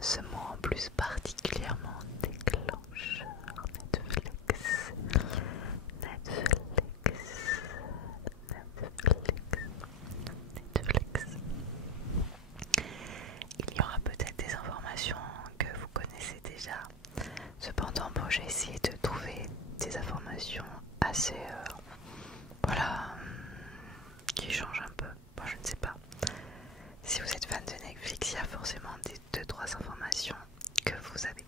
ce mot en plus particulièrement déclencheur. Netflix, Netflix, Netflix, Netflix. Il y aura peut-être des informations que vous connaissez déjà. Cependant, bon, j'ai essayé de trouver des informations assez, voilà, qui changent un peu. Bon, je ne sais pas. Si vous êtes fan de Netflix, il y a forcément des 2-3 informations que vous avez.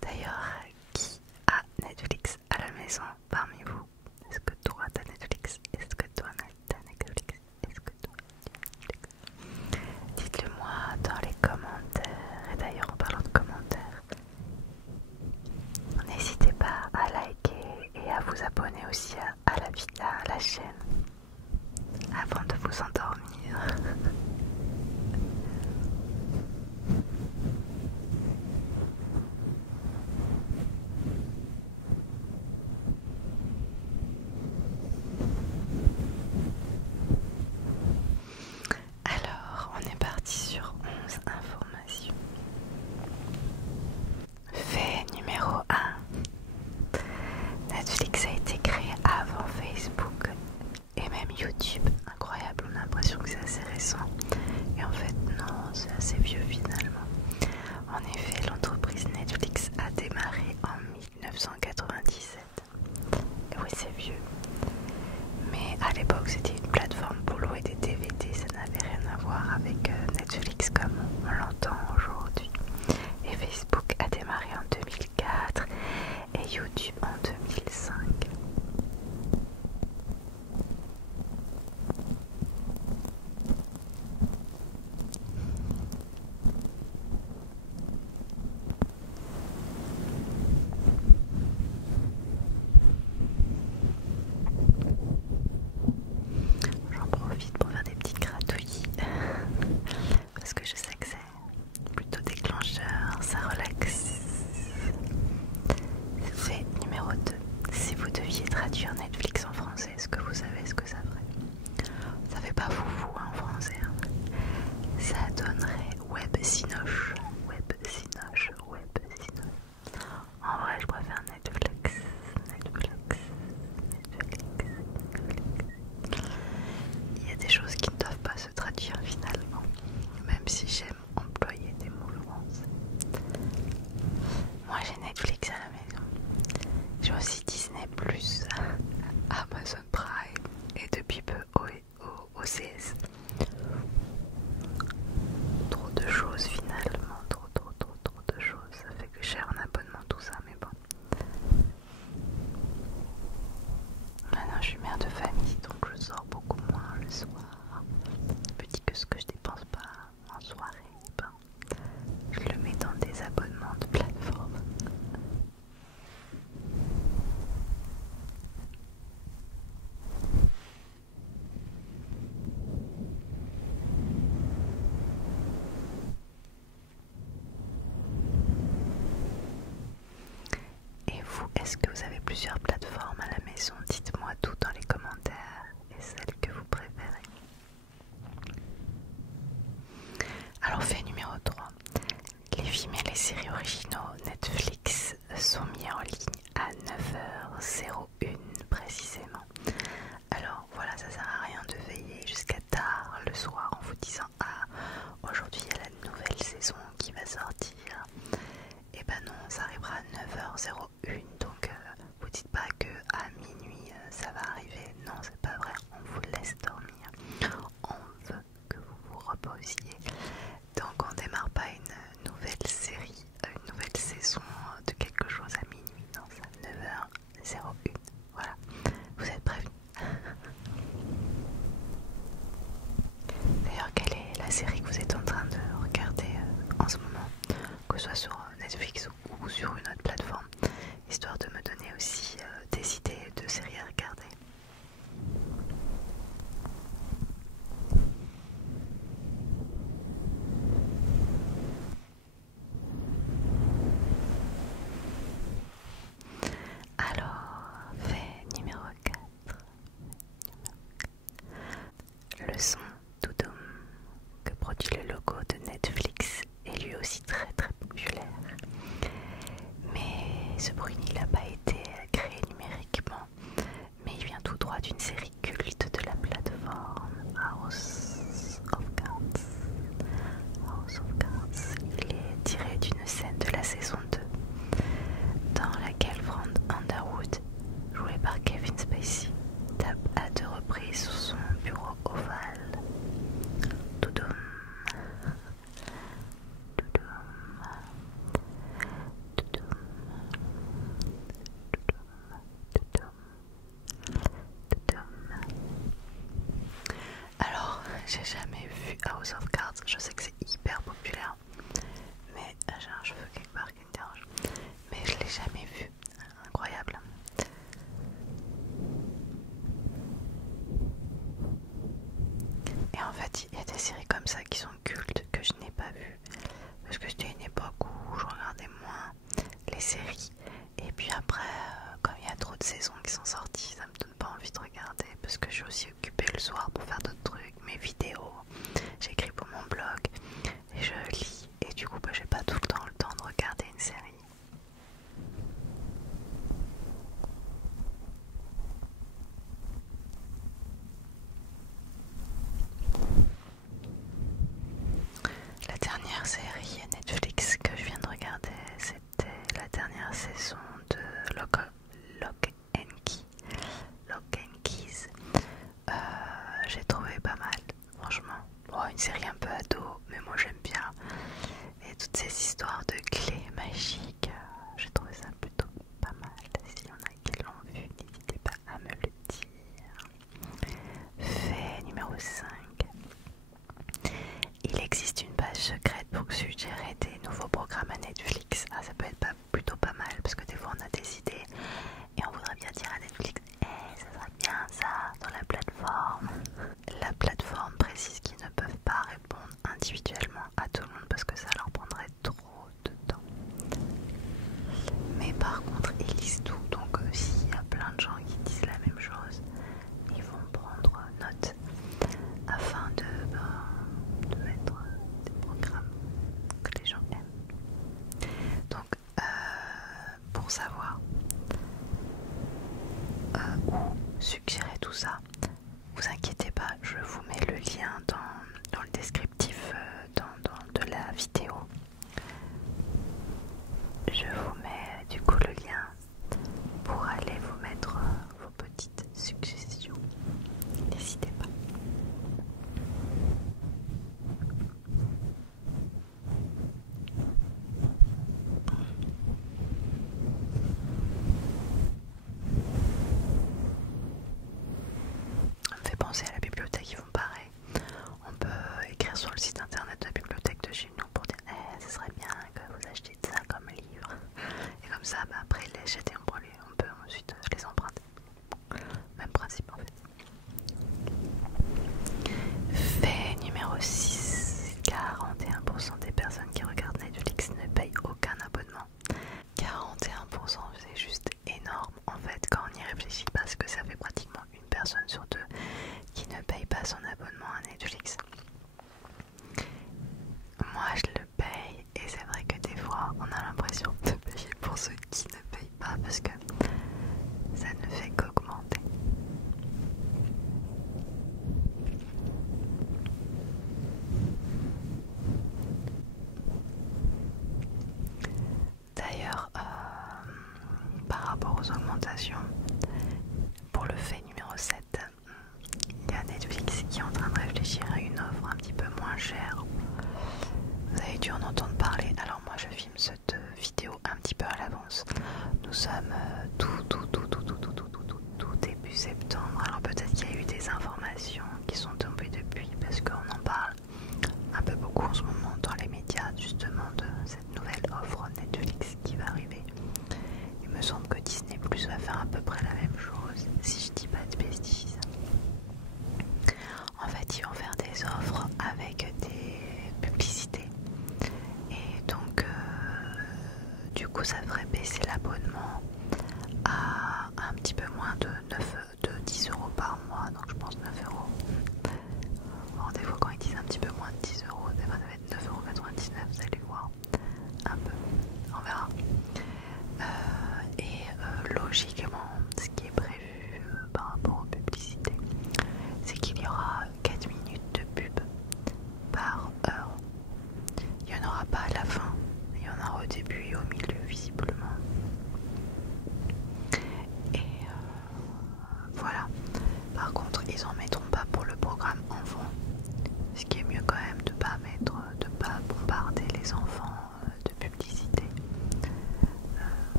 D'ailleurs, qui a Netflix à la maison parmi vous? Est-ce que toi t'as Netflix? Est-ce que toi t'as Netflix? Est-ce que toi t'as Netflix? Dites-le moi dans les commentaires. Et d'ailleurs, en parlant de commentaires, n'hésitez pas à liker et à vous abonner aussi à la chaîne avant de vous endormir. Alors, on est parti sur 11 informations. Fait numéro 1. Netflix a été créé avant Facebook et même YouTube. Incroyable, on a l'impression que c'est assez récent. Et en fait, non, c'est assez vieux finalement. En effet, l'entreprise Netflix a démarré en 1997. Et oui, c'est vieux. Mais à l'époque, c'était une plateforme pour louer des DVD. Ça n'avait rien à voir avec Netflix comme on l'entend aujourd'hui. Et Facebook a démarré en 2004 et YouTube en 2005. J'en profite pour faire des petits gratouillis parce que je sais que c'est plutôt déclencheur, ça relaxe. Fait numéro 2. Si vous deviez traduire Netflix en français, est-ce que vous savez ce que ça ferait? Ça fait pas foufou en français. Hein. Ça donnerait Web Cinoche. Web Cinoche, Web Cinoche. En vrai, je préfère Netflix. Netflix, Netflix, Netflix. Il y a des choses qui ne doivent pas se traduire finalement, même si j'aime employer des mots français. Moi j'ai Netflix à la maison. J'ai aussi Disney+, Amazon Prime et depuis peu OCS. Trop de choses finalement, trop de choses. Ça fait que j'ai un abonnement tout ça, mais bon. Maintenant je suis mère de famille, donc je sors beaucoup moins le soir. Je me dis que ce que je dépense pas en soirée, ben, je le mets dans des abonnements de plateforme. Et vous, est-ce que vous avez plusieurs plateformes à la maison? Dites-moi tout dans les commentaires et celles que vous préférez. Alors fait numéro 3. Les films et les séries originaux Netflix sont mis en ligne à 9h01 précisément. Alors voilà, ça sert à rien de veiller jusqu'à tard le soir en vous disant ah, aujourd'hui il y a la nouvelle saison qui va sortir. Et ben non, ça arrivera à 9h01, donc vous dites pas que à minuit ça va arriver. Non, c'est pas vrai, on vous laisse dormir. On veut que vous vous reposiez. Donc on démarre pas une nouvelle série, une nouvelle saison de quelque chose à minuit. Non, c'est à 9h01. Voilà, vous êtes prévenus. D'ailleurs, quelle est la série que vous êtes en train de regarder en ce moment, que ce soit sur Netflix ou sur une autre plateforme, histoire de me donner aussi des idées de séries à regarder. Alors, fait numéro 4. Le son tout doux que produit le logo de Netflix est lui aussi très très populaire. Mais ce Bruni n'a pas été créé numériquement, mais il vient tout droit d'une série culte de la plateforme House of Cards. House of Cards, il est tiré d'une scène de la saison 2 dans laquelle Frank Underwood, joué par Kevin Spacey, tape à 2 reprises sur son bureau ovale. Toudoum. Alors, j'ai jamais vu House of Cards, je sais que c'est hyper populaire, mais j'ai un cheveu quelque part qui me dérange, mais je l'ai jamais vu, incroyable. Et en fait, il y a des séries comme ça qui sont cultes que je n'ai pas vues, parce que c'était une époque où je regardais moins les séries, et puis après, comme il y a trop de saisons qui sont sorties, ça me donne pas envie de regarder, parce que je suis aussi occupée le soir pour faire d'autres trucs, mes vidéos, j'écris pour mon blog, et je lis, et du coup j'ai pas tout le temps de regarder une série. La dernière série Netflix que je viens de regarder, c'était la dernière saison de Lock and Key. Lock and Keys. J'ai trouvé pas mal, franchement. Bon, une série un peu ado, mais moi j'aime bien. Et toutes ces histoires de clés magiques, j'ai trouvé ça plutôt pas mal. S'il y en a qui l'ont vu, n'hésitez pas à me le dire. Fait numéro 5. Il existe une page secrète pour suggérer des nouveaux programmes à Netflix. Ah, ça peut être plutôt pas mal parce que des fois on a des idées et on voudrait bien dire à Netflix ça serait bien ça dans la plateforme. La plateforme précise qu'ils ne peuvent pas répondre individuellement à tout le monde parce que ça leur prendrait trop de temps. Mais par contre, ils lisent tout, donc s'il y a plein de gens qui disent la même chose, ils vont prendre note afin de mettre des programmes que les gens aiment. Donc, pour savoir où suggérer tout ça, vous inquiétez pas, je vous mets le lien dans le descriptif de la vidéo. Je vous mets du coup le lien pour aller vous mettre vos petites suggestions. N'hésitez pas. Ça me fait penser à la bibliothèque, ils font pareil. On peut écrire sur le site internet de la bibliothèque de chez nous pour dire ce serait bien que vous achetiez ça comme livre. Et comme ça, après les jeter, on peut ensuite les emprunter. Même principe en fait. Fait numéro 6. 41% des personnes qui regardent Netflix ne payent aucun abonnement. 41%, c'est juste énorme en fait quand on y réfléchit parce que ça fait pratiquement une personne sur deux qui ne paye pas son abonnement à Netflix. Moi je le paye et c'est vrai que des fois on a l'impression de payer pour ceux qui ne payent pas parce que ça ne fait qu'augmenter. D'ailleurs, par rapport aux augmentations, pour le fait numéro 7, il y a Netflix qui est en train de réfléchir à une offre un petit peu moins chère. Vous avez dû en entendre parler, alors moi je filme cette vidéo un petit peu à l'avance. Nous sommes tout début septembre, alors peut-être qu'il y a eu des informations qui sont tombées depuis parce qu'on en parle un peu beaucoup en ce moment dans les médias justement de cette nouvelle offre Netflix qui va arriver. Il me semble que Disney Plus va faire à peu près la même chose, si je dis pas de bêtises. En fait, ils vont faire des offres avec des publicités. Et donc, du coup, ça ferait baisser l'abonnement à un petit peu moins de 10 euros par mois. Donc, je pense 9 euros. Alors, des fois, quand ils disent un petit peu moins de 10 euros, des fois, ça va être 9,99 €, vous allez voir. Un peu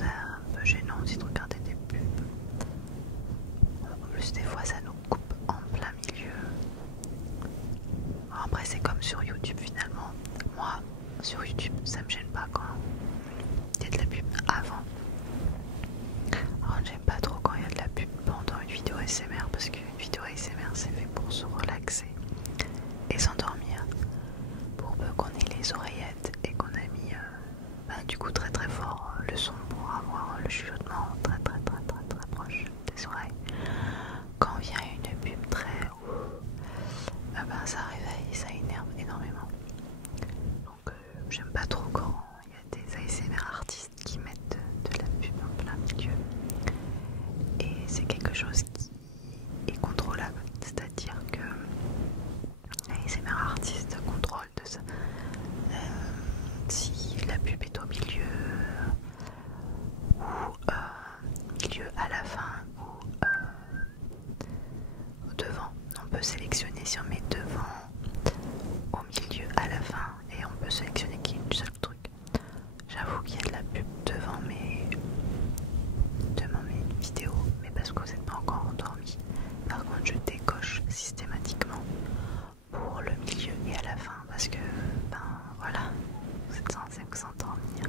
c'est un peu gênant aussi de regarder des pubs. En plus des fois ça nous coupe en plein milieu. Alors après c'est comme sur YouTube finalement. Moi sur YouTube ça me gêne pas quand il y a de la pub avant. Alors j'aime pas trop quand il y a de la pub pendant une vidéo ASMR parce qu'une vidéo ASMR c'est fait pour se relaxer et s'endormir. Pour peu qu'on ait les oreillettes et qu'on a mis du coup très très fort le son pour avoir le chuchotement très proche des oreilles. Quand vient une pub très ça réveille, ça énerve énormément. Donc j'aime pas trop quand il y a des ASMR artistes qui mettent de la pub en plein milieu. Et c'est quelque chose qui est contrôlable, c'est-à-dire que l'ASMR artiste contrôle de ça. Si la pub est au milieu ou milieu à la fin ou devant, on peut sélectionner si on met devant, au milieu, à la fin, et on peut sélectionner qu'un seul truc. J'avoue qu'il y a de la pub devant mes vidéos, mais parce que vous n'êtes pas encore endormi. Par contre je décoche systématiquement pour le milieu et à la fin parce que voilà, vous êtes censé vous endormir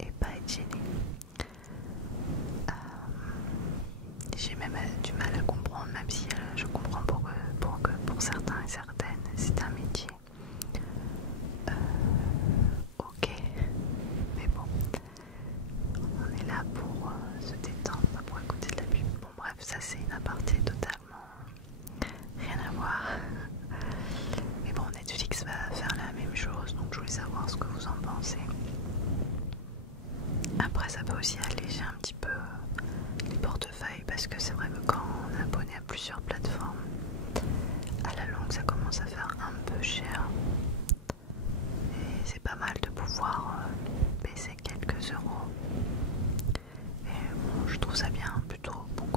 et pas être gêné. J'ai même du mal à comprendre, même si je comprends pour certains et certaines c'est un métier. Ok, mais bon, on est là pour se détendre, pas pour écouter de la pub. Bon bref, ça c'est une aparté totalement rien à voir. Mais bon, Netflix va faire la même chose, donc je voulais savoir ce que vous en pensez. Après ça peut aussi alléger un petit peu les portefeuilles parce que c'est vrai que quand on est abonné à plusieurs plateformes, à la longue ça commence à faire un peu cher. Et c'est pas mal de pouvoir baisser quelques euros. Et bon, je trouve ça bien plutôt pour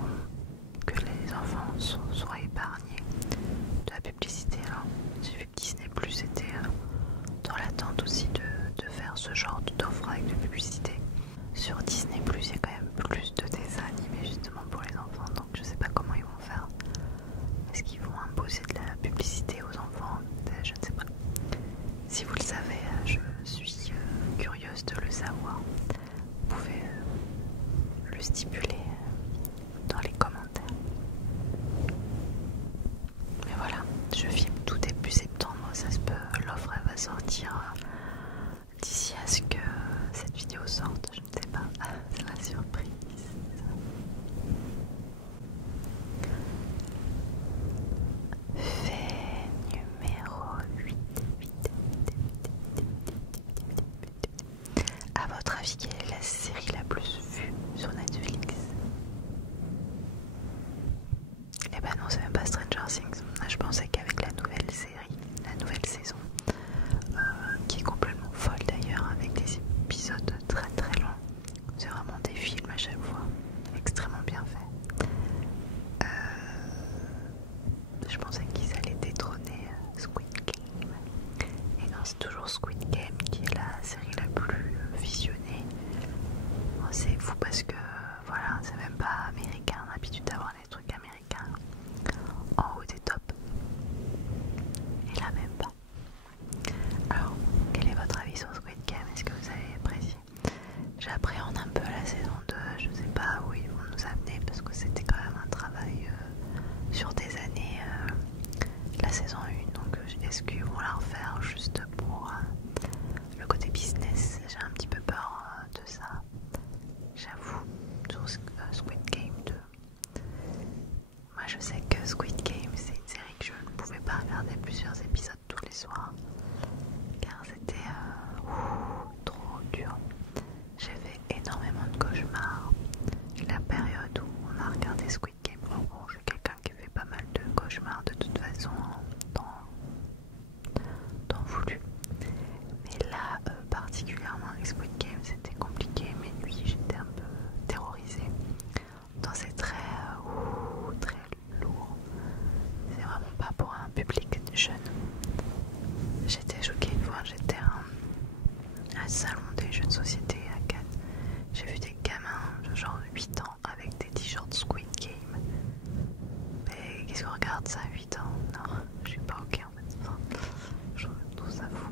que les enfants soient épargnés de la publicité. Alors, j'ai vu que Disney Plus était dans l'attente aussi de faire ce genre d'offre avec de publicité. Sur Disney Plus, il y a quand même plus de dessins animés justement pour les enfants, donc je sais pas comment ils vont faire. Est-ce qu'ils vont imposer de la publicité aux enfants? Je ne sais pas. Si vous le savez, je suis curieuse de le savoir. Vous pouvez le stipuler dans les commentaires. Mais voilà, je filme tout début septembre, ça se peut, l'offre elle va sortir d'ici à ce que cette vidéo sorte, je ne sais pas, c'est la surprise. Fait numéro 8. À votre avis, quelle est la série la plus vue sur Netflix? Eh ben non, c'est même pas Stranger Things. Je pensais qu'avec la nouvelle série, la nouvelle saison, qui est complètement folle d'ailleurs, avec des épisodes très très longs, c'est vraiment des films à chaque fois, extrêmement bien faits. Je pensais qu'ils allaient détrôner Squid Game. Et non, c'est toujours Squid Game qui est la série la plus visionnée. Bon, c'est fou parce que voilà, c'est même pas américain, on a l'habitude d'avoir des trucs américains en haut des tops. Et là même pas. Alors, quel est votre avis sur Squid Game? Est-ce que vous avez apprécié? J'appréhende un peu la saison 2, je sais pas où ils vont nous amener parce que c'était quand même un travail sur des années, la saison 1, donc est-ce qu'ils vont la refaire juste pour le côté business? J'ai un petit peu peur de ça, j'avoue, sur Squid Game 2. Moi je sais que Squid Game c'est une série que je ne pouvais pas regarder plusieurs épisodes tous les soirs car c'était trop dur. J'ai fait énormément de cauchemars. La période où on a regardé Squid Game, bon, je suis quelqu'un qui fait pas mal de cauchemars de toute façon dans voulu. Mais là, particulièrement avec Squid Game, c'était compliqué. Mes nuits, j'étais un peu terrorisée. Dans c'est très lourd. C'est vraiment pas pour un public jeune. J'étais choquée une fois, j'étais à un salon des jeux de société à Cannes. J'ai vu des gamins 8 ans avec des t-shirts Squid Game. Mais qu'est-ce qu'on regarde ça à 8 ans? Non, je suis pas ok en fait. Enfin, je trouve ça fou.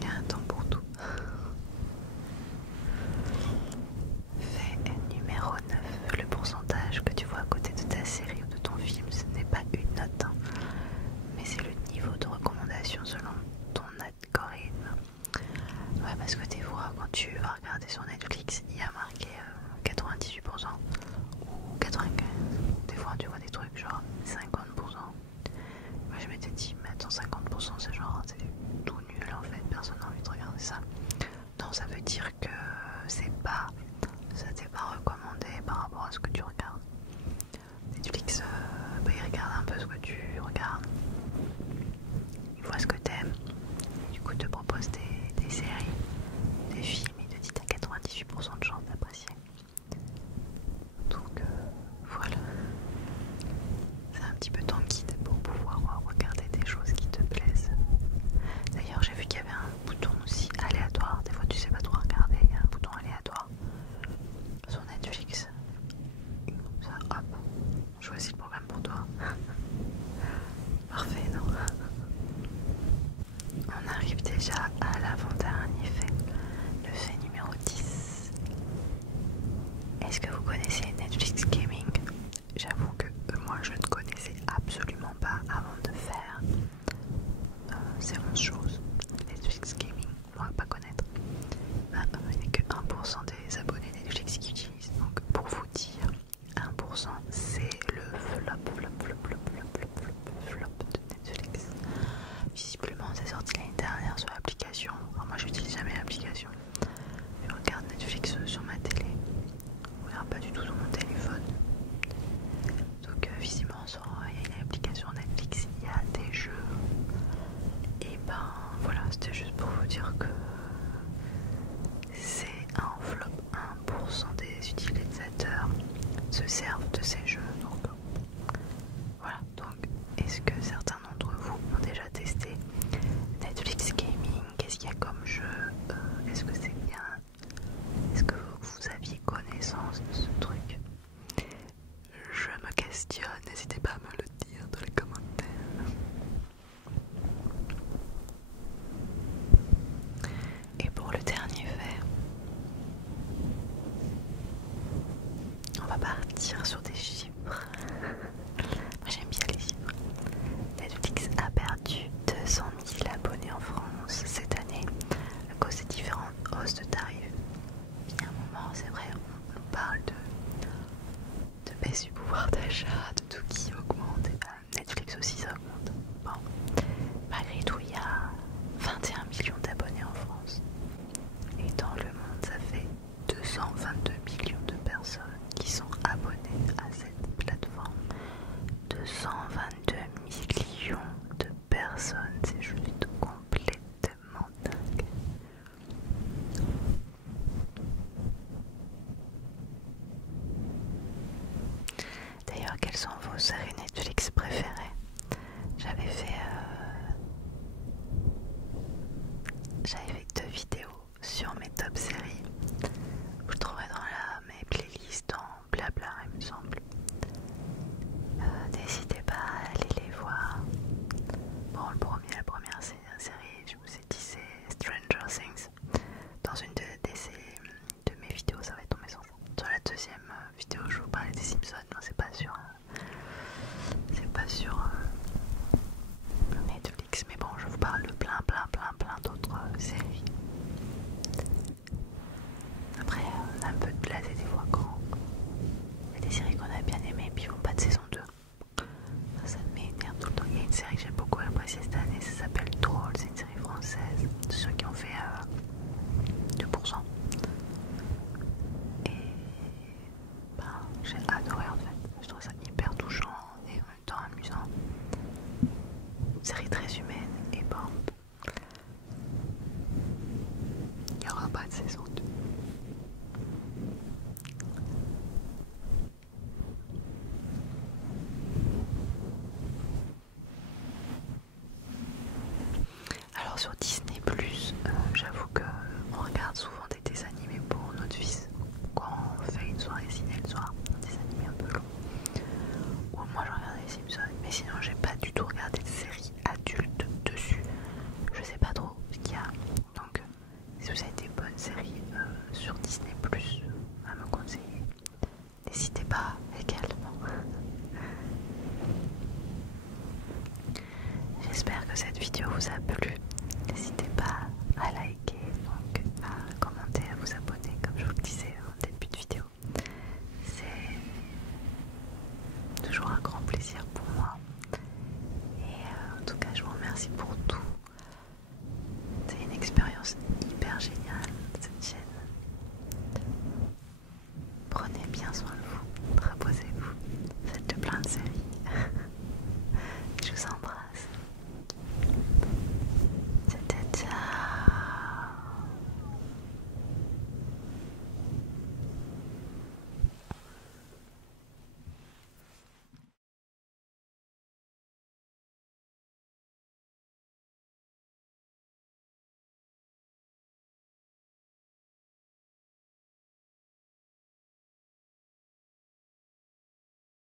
Il y a un temps pour tout. Fait numéro 9. Le pourcentage que tu vois à côté de ta série ou de ton film, ce n'est pas une note, hein, mais c'est le niveau de recommandation selon ton algorithme. Ouais, parce que des fois, quand tu vas regarder sur Netflix, il y a marqué 98% ou 95%. Des fois, tu vois des trucs genre 50%. Moi, je m'étais dit, mais attends, 50%, c'est genre, c'est tout nul en fait, personne n'a envie de regarder ça. Non, ça veut dire que c'est pas, ça t'est pas recommandé par rapport à ce que tu regardes. Netflix, il regarde un peu ce que tu regardes, il voit ce que t'aimes, du coup te propose des séries, des films, il te dit t'as 98% de chance d'apprécier. Donc voilà, c'est un petit peu ton guide pour pouvoir regarder des choses qui te plaisent. D'ailleurs, j'ai vu qu'il y avait un bouton aussi aléatoire. Des fois, tu sais pas trop regarder, il y a un bouton aléatoire sur Netflix. Ça, hop, choisis le programme pour toi. Parfait, non? On arrive déjà à l'avant-dernier fait, le fait numéro 10. Est-ce que vous connaissez Netflix Gaming? J'avoue que moi, je ne connaissais absolument pas avant de faire ces 11 choses. Netflix Gaming, on va pas connaître. Il n'y a que 1% des abonnés Netflix qui utilisent. Donc pour vous dire, 1% c'est le flop de Netflix. Visiblement c'est sorti l'année dernière sur l'application. Enfin, moi j'utilise jamais l'application. Je regarde Netflix sur ma télé. Je regarde pas du tout sur mon téléphone. Donc visiblement il y a une application Netflix, il y a des jeux. Et ben voilà, c'était juste pour vous dire que c'est un flop. 1% des utilisateurs se servent de ces jeux. Donc voilà. Donc est-ce que certains d'entre vous ont déjà testé Netflix Gaming? Qu'est-ce qu'il y a comme jeu? Est-ce que c'est bien? Est-ce que vous aviez connaissance de ce truc? Je me questionne, n'hésitez pas à me le dire dans les commentaires. Et pour le dernier fait, on va partir sur des chiffres. Moi j'aime bien les chiffres. Netflix a perdu 200 000 abonnés en France cette année à cause des différentes hausses de tarifs. Il y a un moment, c'est vrai, on parle de baisse du pouvoir d'achat, de tout qui augmente, et ben Netflix aussi ça augmente. Bon, malgré tout, il y a 21 millions d'abonnés en France. Et dans le monde, ça fait 222 millions de personnes qui sont abonnées à cette plateforme. 222 millions de personnes, c'est juste complètement dingue. D'ailleurs, quelles sont vos séries Netflix préférées? J'avais fait 2 vidéos sur mes top séries. Vous le trouverez dans mes playlists en blabla, il me semble. N'hésitez pas à aller les voir. Bon, la première série, je vous ai dit, c'est Stranger Things. Dans une de mes vidéos, ça va être tombé sur ça. Sur la deuxième vidéo, je vous parlais des Simpsons. Non, c'est pas sur Netflix, mais bon, je vous parle de plein d'autres séries. Après, on a un peu de blasé des fois quand il y a des séries qu'on a bien aimées puis ils font pas de saison 2. Ça m'énerve tout le temps. Il y a une série que j'ai beaucoup appréciée cette année, ça s'appelle Troll, c'est une série française, de ceux qui ont fait 2%. Et j'ai adoré en fait, je trouve ça hyper touchant et en même temps amusant. Une série très humaine et il n'y aura pas de saison 2. Alors sur Disney+,